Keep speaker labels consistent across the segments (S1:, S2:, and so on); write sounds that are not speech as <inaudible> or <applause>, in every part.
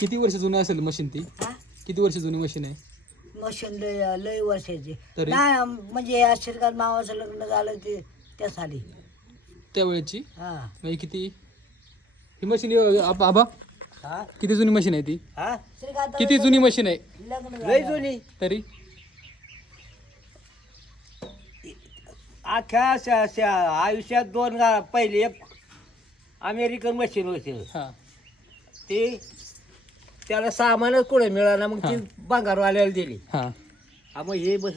S1: किती वर्ष जुनं असेल मशीन ती?
S2: हा?
S1: किती वर्ष जुनी मशीन आहे?
S2: मशीन लय लय वर्षाची.
S1: तरी?
S2: नाही म्हणजे या श्रीकांत मामाचं लग्न झालं ते त्या साली.
S1: त्यावेळेची
S2: हा.
S1: म्हणजे किती? ही मशीन आबा
S2: हा?
S1: किती जुनी मशीन आहे ती?
S3: हा?
S2: श्रीकांत
S1: किती जुनी मशीन आहे?
S2: लग्न
S3: लय
S2: झालं.
S3: जुनी.
S1: तरी?
S3: अख्ख्या श- श- आयुष्यात दोन गा पहिले एक अमेरिकन मशीन होते.
S1: हा.
S3: ते त्याला सामानच कुठे मिळाला मग ती. बंगारवाल्याला दिली.
S1: हा.
S3: हा मग हे बस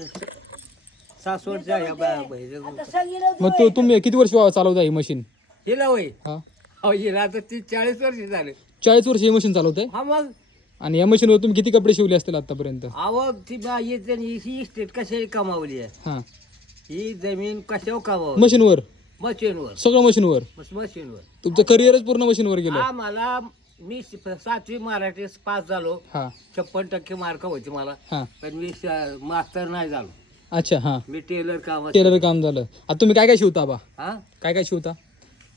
S3: सासवडच्या ह्या बा-
S1: मग तू तुम्ही किती वर्ष चालवता ही मशीन
S3: हिला होय.
S1: हा.
S3: अहो हिला आता ती चाळीस वर्ष झाले.
S1: चाळीस वर्ष ही मशीन चालवत आहे
S3: हा मग.
S1: आणि या मशीनवर तुम्ही किती कपडे शिवले असतील आतापर्यंत?
S3: अहो ती बा- ही त्यांनी ही इस्टेट कशाही कमावली आहे?
S1: हा.
S3: ही जमीन कशावर कमावली?
S1: मशीनवर
S3: मशीनवर
S1: सगळं मशीनवर
S3: बस मशीनवर
S1: तुमचं करिअरच पूर्ण मशीनवर गेलं.
S3: हा मला मी सातवी मराठी पास झालो.
S1: हा.
S3: छप्पन टक्के मार्क होते मला.
S1: हा.
S3: पण मी श- मास्तर नाही झालो.
S1: अच्छा हा.
S3: मी टेलर काम
S1: टेलर काम झालं. आता तुम्ही काय काय शिवता बा?
S3: हा?
S1: काय काय शिवता?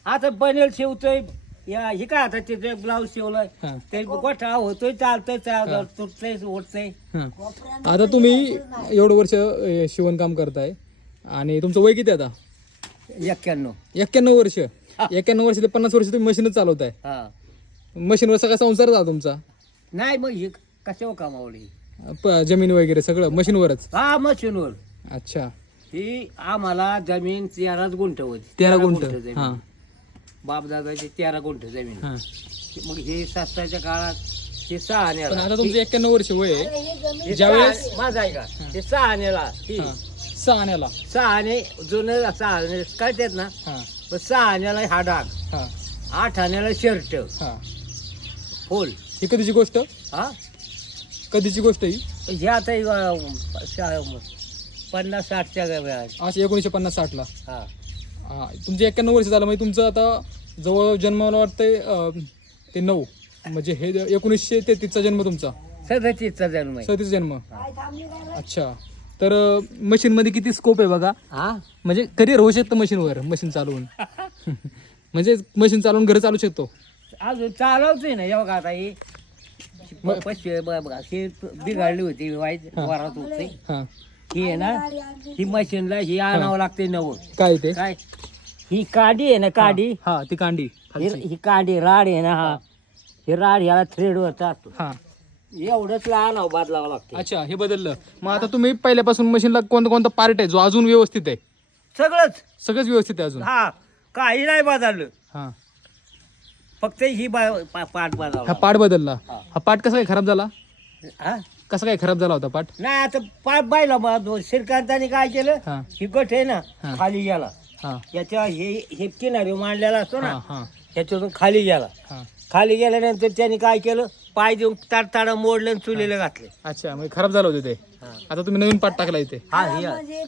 S3: आता बनेल शिवतोय. या हे काय आता तिथे ब्लाऊज शिवलाय.
S1: हा.
S3: ते गोठा होतोय चालतोय चाल तुटतंय ओढतंय.
S1: हा. आता तुम्ही एवढं वर्ष अं, शिवणकाम करताय. आणि तुमचं वय किती आहे आता?
S3: एक्क्याण्णव.
S1: एक्क्याण्णव वर्ष. एक्क्याण्णव वर्ष ते पन्नास वर्ष तुम्ही मशीनच चालवताय.
S3: हा.
S1: मशीनवर सगळा संसार झाला तुमचा?
S3: नाही मग हे कशावर कामावली
S1: प- जमीन वगैरे सगळं मशीनवरच?
S3: हा मशीनवर.
S1: अच्छा.
S3: ही आम्हाला जमीन तेराच गुंठ होती.
S1: तेरा गुंठ
S3: जमीन.
S1: हा.
S3: बापदादाची तेरा गुंठ जमीन.
S1: हा.
S3: मग हे शास्त्राच्या काळात हे सहा
S1: पण
S3: आण्याला
S1: आता तुमचं एक्क्याण्णव वर्ष वय आहे.
S2: जमीन
S1: ज्यावेळेस-
S3: सहा- माझं आहे का हे सहा आण्याला हा.
S1: सहा आण्याला
S3: सहा आणे जुनं सहा आणे काय त्यात ना?
S1: हा.
S3: पण सहा आण्याला हा डाग.
S1: हा.
S3: आठ आण्याला शर्ट.
S1: हा.
S3: फुल
S1: ही कधीची गोष्ट?
S3: हा?
S1: कधीची गोष्ट ही?
S3: हे आता हे, अं, शा- पन्नास साठच्या वेळात
S1: अशी एकोणीसशे पन्नास साठला.
S3: हा.
S1: हा तुमचे एक्क्याण्णव वर्ष झालं म्हणजे तुमचं आता जवळ जन्माला वाटतंय अं, ते नऊ. म्हणजे हे एकोणीसशे तेहतीसचा जन्म तुमचा.
S3: सदतीसचा जन्म आहे.
S1: सदतीस जन्म? अच्छा. तर मशीन मध्ये किती स्कोप आहे बघा.
S3: हा?
S1: म्हणजे करिअर होऊ शकतं मशीनवर मशीन चालवून. <laughs> म्हणजे मशीन चालवून घर चालू शकतो.
S3: अजून चालवतोय ना एवढा आता ही ही बिघडली होती वाईट
S1: हा.
S3: वरात होती.
S1: हा.
S3: ही आहे ना ही मशीनला ही आणावं लागते नवं.
S1: काय ते?
S3: काय? ही काडी आहे ना काडी?
S1: हा. ती कांडी
S3: ही
S1: खालची.
S3: ही काडी राड आहे ना हा. ही. राड ह्याला थ्रेडवर टाकतो
S1: हा.
S3: एवढंच लहान बदलावं लागतं
S1: अच्छा हे बदललं. मग आता तुम्ही पहिल्यापासून मशीनला कोणता कोणता पार्ट आहे जो अजून व्यवस्थित आहे?
S3: सगळंच.
S1: सगळंच व्यवस्थित आहे अजून?
S3: हा. काही नाही बदललं.
S1: हा.
S3: फक्त ही बा- पा- पाठ
S1: हा
S3: बदलावा
S1: पार्ट बदलला.
S3: हा.
S1: हा पार्ट कसा काय खराब झाला?
S3: हा?
S1: कसा काय खराब झाला होता पार्ट
S3: नाही आता पाठ बायला मग श्रीकांताने काय केलं?
S1: हा.
S3: ही गट आहे ना
S1: हा.
S3: खाली गेला.
S1: हा.
S3: याच्या हे हे किनारी मांडलेला असतो ना
S1: हा
S3: याच्यातून खाली गेला.
S1: हा.
S3: खाली गेल्यानंतर त्यांनी काय केलं? पाय देऊन ताडताडा मोडलं आणि चुलीला घातले.
S1: अच्छा मग खराब झालं होतं ते. आता तुम्ही नवीन पार्ट टाकला इथे.
S3: हा ही.
S2: म्हणजे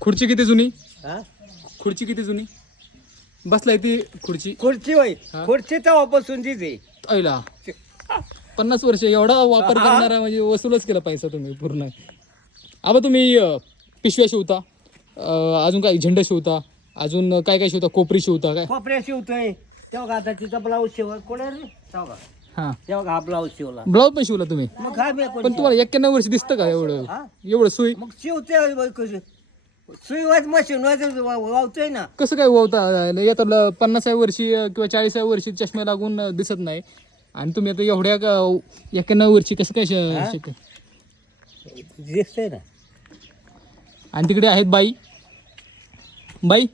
S1: खुर्ची किती जुनी?
S3: हा?
S1: खुर्ची किती जुनी? बसलाय ती खुर्ची.
S3: खुर्ची होय.
S1: हा.
S3: खुर्ची तेव्हापासून तिथे
S1: ऐला पन्नास वर्ष एवढा वापर करणारा म्हणजे वसूलच केला पैसा तुम्ही पूर्ण. आबा तुम्ही अं, पिशव्या शिवता अं, अजून काय झेंडा शिवता अजून काय काय शिवता? कोपरी शिवता काय?
S3: कोपऱ्या शिवतोय. तेव्हा आता तिचा ब्लाऊज शिव कोणा रे? तेव्हा
S1: हा.
S3: तेव्हा हा ब्लाऊज शिवला.
S1: ब्लाऊज पण शिवला तुम्ही?
S3: मग मी
S1: पण तुम्हाला एक्क्याण्णव वर्ष दिसतं का एवढं?
S3: हा?
S1: एवढं सुई
S3: मग शिवते सुईवाच मशीन वावतोय ना.
S1: कसं काय होता येतात पन्नासाव्या वर्षी किंवा चाळीसाव्या वर्षी चष्मे लागून दिसत नाही. आणि तुम्ही आता एवढ्या का- एक्क्याण्णव वर्षी कसं काय? श- शिक
S3: दिसतंय ना.
S1: आणि तिकडे आहेत बाई. बाई?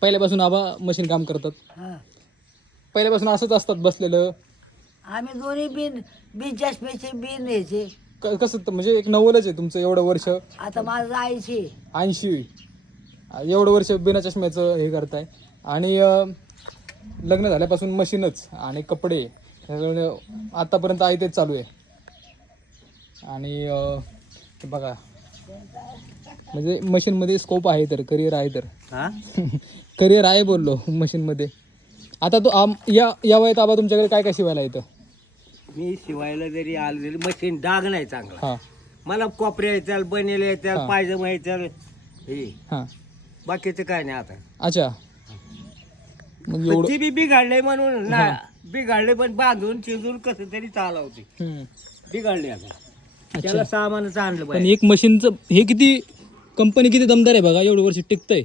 S1: पहिल्यापासून आबा मशीन काम करतात. पहिल्यापासून असंच असतात बसलेलं.
S2: आम्ही दोन्ही बिन बिन चष्म्याचे बिन न्यायचे
S1: क- कसं त- म्हणजे एक नवलच आहे तुमचं एवढं वर्ष.
S2: आता माझं ऐंशी.
S1: ऐंशी. एवढं वर्ष बिना चष्म्याचं हे करताय. आणि अं, लग्न झाल्यापासून मशीनच आणि कपडे. आतापर्यंत आहे तेच चालू आहे. आणि अं, हे बघा. म्हणजे मशीनमध्ये स्कोप आहे तर करिअर आहे तर.
S3: हा? <laughs>
S1: करिअर आहे बोललो मशीनमध्ये. आता तो आम या या वयात आबा तुमच्याकडे काय काय शिवायला येतं?
S3: मी शिवायला जरी आलं तरी मशीन डाग नाही चांगला.
S1: हां.
S3: मला कोपऱ्या येत्याल बनेल येत्याल
S1: हा.
S3: पायजमा येत्याल हे.
S1: हां.
S3: बाकीचं काय नाही आता.
S1: अच्छा. मग
S3: पण
S1: एवढं
S3: ती बी बिघडलंय म्हणून ना बिघडले पण बांधून चिंजून कसं तरी चालवते.
S1: हम्म.
S3: बिघडले आता.
S1: अच्छा.
S3: त्याला सामानच आणलं
S1: पण
S3: पाहिजे.
S1: एक मशीनचं हे किती कंपनी किती दमदार आहे बघा एवढं वर्ष टिकतंय.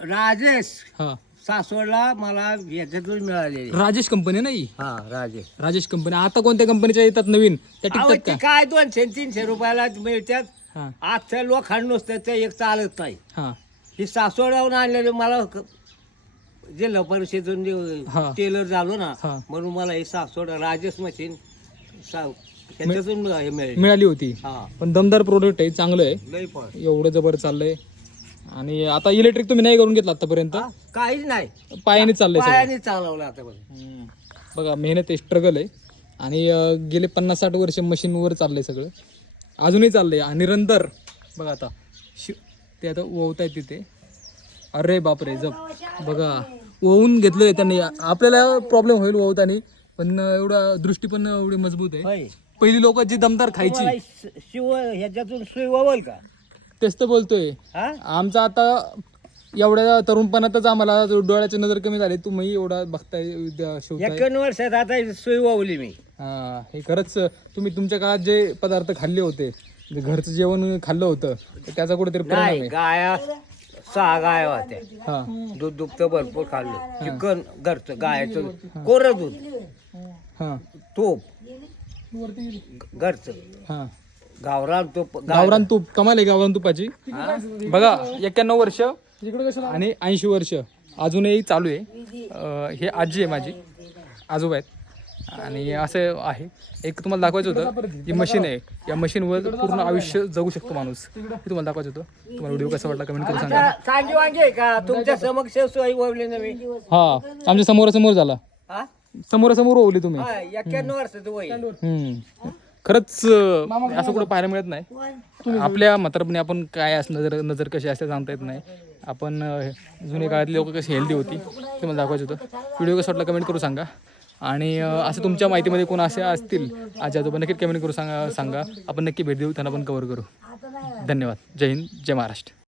S3: राजेश.
S1: हा.
S3: सासवडला मला याच्यातून मिळालेले.
S1: राजेश कंपनी नाही?
S3: हा राजेश.
S1: राजेश कंपनी. आता कोणत्या कंपनीच्या येतात नवीन? त्या
S3: अहो,
S1: टिकतात
S3: ते
S1: का?
S3: काय दोनशे तीनशे रुपयाला मिळतात?
S1: हा.
S3: आजच्या लोखंड नुसतं ते एक चालत नाही.
S1: हा.
S3: ही सासवडावरून आणलेलं मला क- जिल्हा परिषदेतून जे
S1: हा.
S3: टेलर झालो ना
S1: हा.
S3: म्हणून मला हे सासवड राजेश मशीन सा- ह्याच्यातून मिळ- हे मिळाली.
S1: मिळाली होती.
S3: हा.
S1: पण दमदार प्रोडक्ट आहे चांगलं आहे.
S3: लई पण.
S1: एवढं जबर चाललंय. आणि आता इलेक्ट्रिक तुम्ही नाही करून घेतलं आतापर्यंत?
S3: हा, काहीच नाही.
S1: पायाने चाललंय सगळं.
S3: पायाने चालवलं आता
S1: हम्म. बघा मेहनत आहे स्ट्रगल आहे. आणि अं, गेले पन्नास साठ वर्ष मशीनवर चाललंय सगळं. अजूनही चाललंय. आणि निरंतर बघा आता शि ते आता ओवत आहे तिथे. अरे बापरे जप. बघा ओवून घेतलंय त्यांनी. आपल्याला प्रॉब्लेम होईल ओवतानी पण अं, एवढा दृष्टी पण एवढी मजबूत आहे.
S3: होय.
S1: पहिली लोक जी दमदार खायची.
S3: तुम्हाला श- शिव ह्याच्यातून सुई ववल का?
S1: तेच तर बोलतोय.
S3: हा?
S1: आमचा आता एवढ्या तरुणपणातच आम्हाला डोळ्याची नजर कमी झाली. तुम्ही एवढा बघताय द- शिवताय
S3: एकावन्न वर्षात आता ही सुई ववली मी.
S1: हा हे खरंच तुम्ही तुमच्या काळात जे पदार्थ खाल्ले होते जे घरचं जेवण खाल्लं होतं तर त्याचा कुठेतरी परिणाम
S3: नाही
S1: आहे.
S3: गाया सहा गाया होत्या.
S1: हा.
S3: दूध दुभतं भरपूर खाल्लं. चिकन घरचं गायाचं कोरं दूध.
S1: हा.
S3: तूप. घरचं.
S1: हा.
S3: गावरान तूप
S1: गावरान तूप. कमाल आहे गावरान तुपाची. बघा एक्क्याण्णव वर्ष आणि ऐंशी वर्ष. अजूनही चालू आहे. अं, हे आजी आहे माझी. आजोबा आहेत. आणि असं आहे. एक तुम्हाला दाखवायचं होतं ही मशीन आहे. या मशीनवर पूर्ण आयुष्य जगू शकतो माणूस. हे तुम्हाला दाखवायचं होतं. तुम्हाला व्हिडिओ कसा वाटला कमेंट करून सांगा.
S3: कांजी वांगी आहे का? तुमच्या समक्ष सोयी वळली नवी
S1: हा आमच्या समोरासमोर झाला.
S3: हा?
S1: समोरासमोर ओवली तुम्ही.
S3: हा, एक्क्याण्णव वर्षाचं वय आहे.
S1: हम्म. खरंच अं, असं कुठं पाहायला मिळत नाही. आपल्या म्हातारपणी आपण काय असं नजर नजर कशी असते सांगता येत नाही. आपण अं, जुन्या काळातली लोक कशी हेल्दी होती ते मला दाखवायचं होतं. व्हिडिओ कसं वाटला कमेंट करू सांगा. आणि अं, असं तुमच्या माहितीमध्ये कोण असे असतील आजी आजोबा नक्की कमेंट करू सांगा सांगा. आपण नक्की भेट देऊ त्यांना पण कवर करू. धन्यवाद. जय हिंद जय महाराष्ट्र.